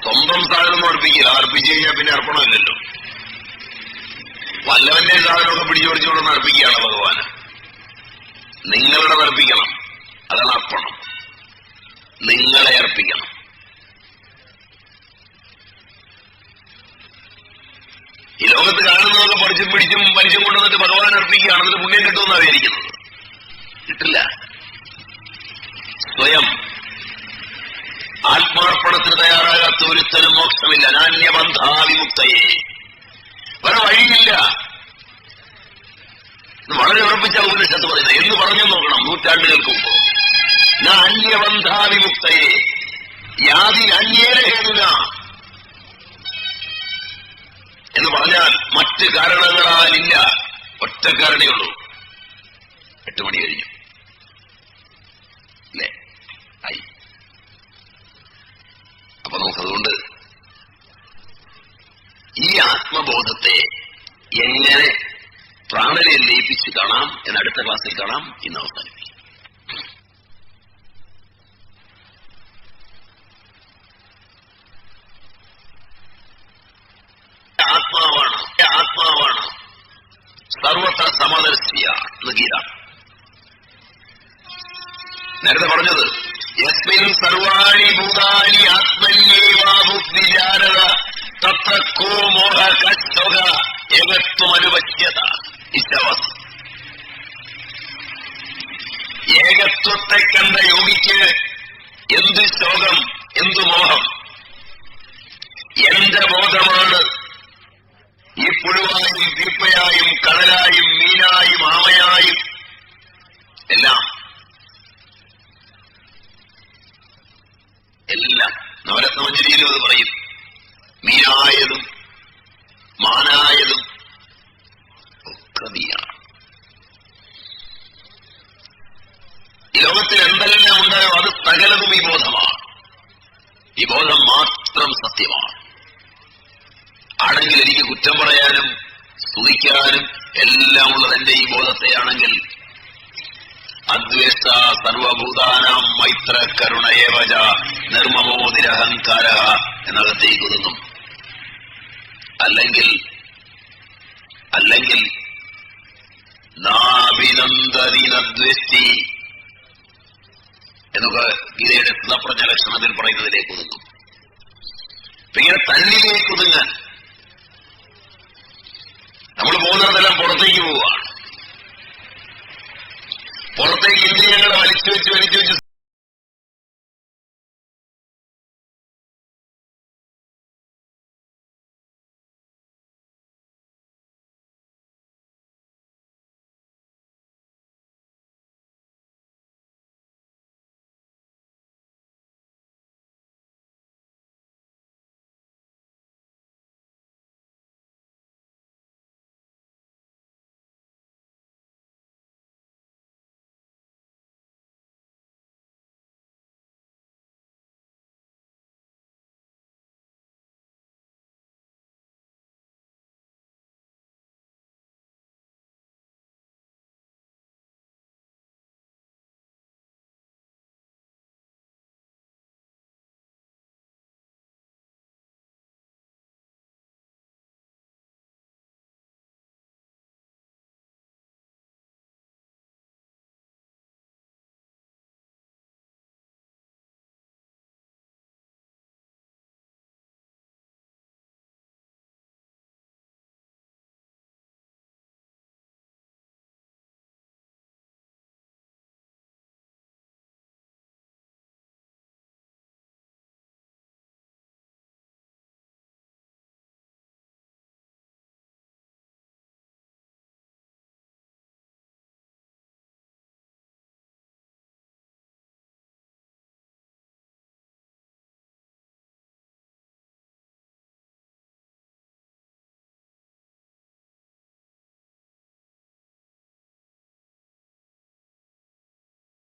സ്വന്തം സാധനം അർപ്പിക്കില്ല. അർപ്പിച്ചു കഴിഞ്ഞാൽ പിന്നെ അർപ്പണമില്ലല്ലോ. വല്ലവന്റെ സാധനമൊക്കെ പിടിച്ചോടിച്ചോടൊന്ന് അർപ്പിക്കുകയാണ് ഭഗവാന്. നിങ്ങളുടെ അർപ്പിക്കണം. അതാണ് അർപ്പണം. നിങ്ങളെ അർപ്പിക്കണം. ഈ ലോകത്ത് കാണുന്നതൊക്കെ പറിച്ചും പിടിച്ചും വലിച്ചും കൊണ്ടുവന്നിട്ട് ഭഗവാൻ അർപ്പിക്കുകയാണ്. അതിന് പുണ്യം കിട്ടുമെന്നാണ് വിചാരിക്കുന്നത്. കിട്ടില്ല. സ്വയം ആത്മാർപ്പണത്തിന് തയ്യാറാകാത്ത ഒരുത്തനും മോക്ഷമില്ല. നാന്യബന്ധാവിമുക്തയെ, വേറെ വഴിയില്ല. വളരെ ഉറപ്പിച്ച ഉപനിഷത്ത് പറയുന്നത്. എന്ന് പറഞ്ഞു നോക്കണം നൂറ്റാണ്ടുകൾക്ക് മുമ്പ്. നാന്യബന്ധാവിമുക്തയെ യാതി അന്യേന എന്ന് പറഞ്ഞാൽ മറ്റ് കാരണങ്ങളാലില്ല, ഒറ്റ കാരണേ ഉള്ളൂ. 8 മണി കഴിഞ്ഞു അല്ലേ? ആയി. അപ്പൊ നമുക്കതുകൊണ്ട് ഈ ആത്മബോധത്തെ എങ്ങനെ പ്രാണനെ ലയിപ്പിച്ച് കാണാം എന്ന് അടുത്ത ക്ലാസ്സിൽ കാണാം. ഇന്ന് അവസാനിപ്പിക്കും. ആത്മാവാണ് സർവത്ര സമദർശിയ എന്ന് ഗീത. നേരത്തെ പറഞ്ഞത് യസ്മിൻ സർവാണി ഭൂതാനി ആത്മന്യേവാബുദ്ധിജാനത തത്ര കോ മോഹ കശ്ചോക ഏകത്വമനുപശ്യത. ഇഷ്ടവസ് ഏകത്വത്തെ കണ്ട യോഗിക്ക് എന്ത് ശോകം, എന്തു മോഹം? എന്റെ ബോധമാണ് ഈ പുഴുവായും വീപ്പയായും കടലായും മീനായും ആമയായും എല്ലാം നവരത്നമഞ്ജരിയിലും അത് പറയും. മീനായതും മാനായതും ഒക്കെ നീയാണ്. ഈ ലോകത്തിൽ എന്തെല്ലാം ഉണ്ടായോ അത് സകലതും ഈ ബോധമാണ്. ഈ ബോധം മാത്രം സത്യമാണ്. ആണെങ്കിൽ എനിക്ക് കുറ്റം പറയാനും സ്തുതിക്കാനും എല്ലാം ഉള്ളത് എന്റെ ഈ ബോധത്തെയാണെങ്കിൽ അദ്വേഷ്ട സർവഭൂതാനാം മൈത്ര കരുണയേവച നിർമ്മമോ നിരഹങ്കാര എന്നകത്തേക്ക് ഒതുങ്ങും. അല്ലെങ്കിൽ നാഭിനന്ദീനദ്വേഷ്ടി എന്നൊക്കെ ഗീതയുടെ സുതപ്രജ്ഞ ലക്ഷണത്തിൽ പറയുന്നതിലേക്ക് ഒതുങ്ങും. ഇങ്ങനെ തന്നിലേക്ക് ഒതുങ്ങാൻ നമ്മൾ പോകുന്നതെല്ലാം പുറത്തേക്ക് പോവുകയാണ്. പുറത്തേക്ക് ഇന്ദ്രിയങ്ങളെ വലിച്ചു വെച്ച്